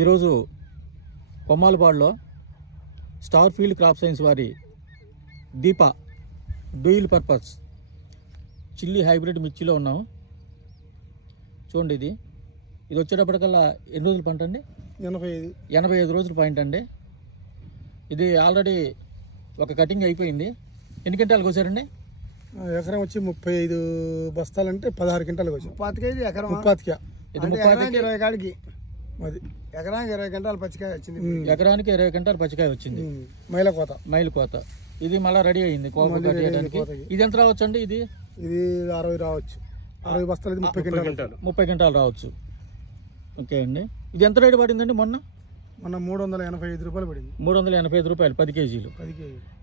ఈరోజు కొమ్మాలపాడులో star field crop science వారి దీప dual purpose chilli hybrid మిర్చిలో ఉన్నాము. చూడండి, ఇది వచ్చేటప్పటికల్లా ఎన్ని రోజుల పంట అండి? 85 రోజుల పాయింట్ అండి. ఇది ఆల్రెడీ ఒక కటింగ్ అయిపోయింది. ఎన్ని క్వింటాలకు వచ్చారండి? ఎకరం వచ్చి 35 బస్తాలంటే 16 క్వింటాలకు వచ్చి 30 కేజీ ఎకరం. 30 ఇది 20 కాడికి అది ఎకరానికి 20 క్వింటాల పచ్చికాయ వచ్చింది. ఎకరానికి 20 క్వింటాల పచ్చికాయ వచ్చింది. మైలు కోత. ఇది మళ్ళీ రెడీ అయింది కోప కట్టేయడానికి. ఇది ఎంత రావచ్చు అండి? ఇది 60 రావచ్చు. 60 బస్తాలు 30 క్వింటాలు రావచ్చు. ఓకే అండి. ఇది ఎంత రేటు పడిందండి? మొన్న 385 రూపాయలు పడింది. 385 రూపాయలు 10 కేజీలు.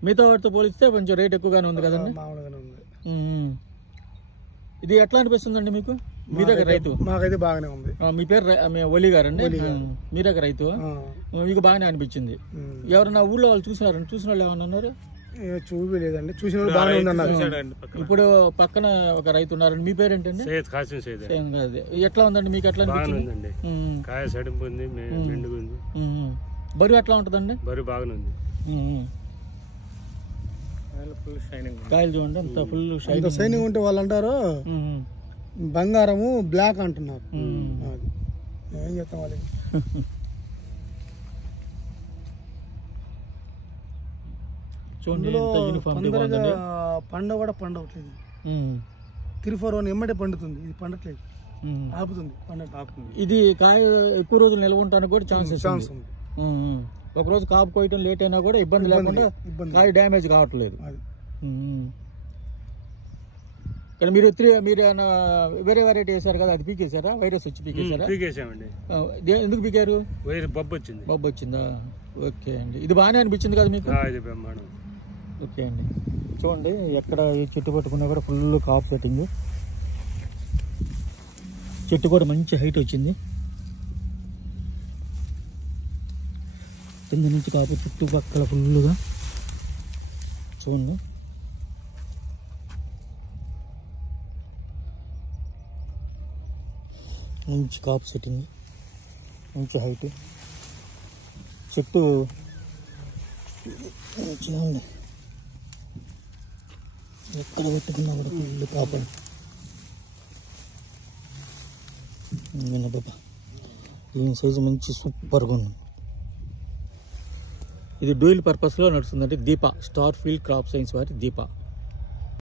మిగతా వాటితో పోలిస్తే కొంచెం రేట్ ఎక్కువగానే ఉంది కదండి? ఇది ఎట్లా అనిపిస్తుందండి మీకు? మీ దగ్గర రైతు? మాకైతే బాగానే ఉంది. మీ పేరు ఒలి గారండి? మీ దగ్గర రైతు మీకు బాగానే అనిపించింది. ఎవరన్నా ఊళ్ళో వాళ్ళు చూసిన వాళ్ళు ఏమన్నా ఉన్నారు? చూపలేదండి, చూసిన వాళ్ళు బాగానే ఉంది అన్నారు. ఇప్పుడు పక్కన ఒక రైతు ఉన్నారండి. మీ పేరు ఏంటండి? ఎట్లా ఉందండి మీకు? ఎట్లా అనిపించింది? బరువు ఎట్లా ఉంటుందండి? బరువు బాగానే ఉంది. కాయలు చూడండి అంత ఫుల్ షైనింగ్ ఉంటే వాళ్ళు అంటారు బంగారము బ్లాక్ అంటున్నారు. ఏం చెప్తాం వాళ్ళకి. పండు కూడా పండవట్లేదు. 3-4 ఎమ్మటే పండుతుంది, ఇది పండట్లేదు, ఆపుతుంది. ఇది కాయ ఎక్కువ రోజులు నిల్వ ఉండడానికి కూడా ఛాన్స్ ఉంది. ఒక రోజు కాపు కోయటం లేట్ అయినా కూడా ఇబ్బంది లేకుండా కాయ డ్యామేజ్ కావట్లేదు. ఇక్కడ మీరు వేరే వెరైటీ వేసారు కదా, అది పీకేసారా? వైరస్ వచ్చి పీకేసారా? పీకేసామండి. ఎందుకు పీకారు? బొబ్బు వచ్చిందా? ఓకే అండి. ఇది బాగానే అనిపించింది కదా మీకు? ఓకే అండి. చూడండి, ఎక్కడ ఈ చెట్టు పట్టుకున్నా కూడా ఫుల్ కాప్ సెట్టింగ్. చెట్టు కూడా మంచి హైట్ వచ్చింది. కింద నుంచి కాపు చుట్టుపక్కల ఫుల్గా చూడండి. మంచి కాపు సెట్టింగ్, మంచి హైట్. చెట్టు చూడండి, ఎక్కడ పెట్టుకున్నా కూడా ఫుల్ కాపు. బాబా, దీని సైజు మంచి సూపర్గా ఉంది. ఇది డ్యూయల్ పర్పస్లో నడుస్తుందంటే దీప స్టార్ ఫీల్డ్ క్రాప్ సైన్స్ వారి దీప.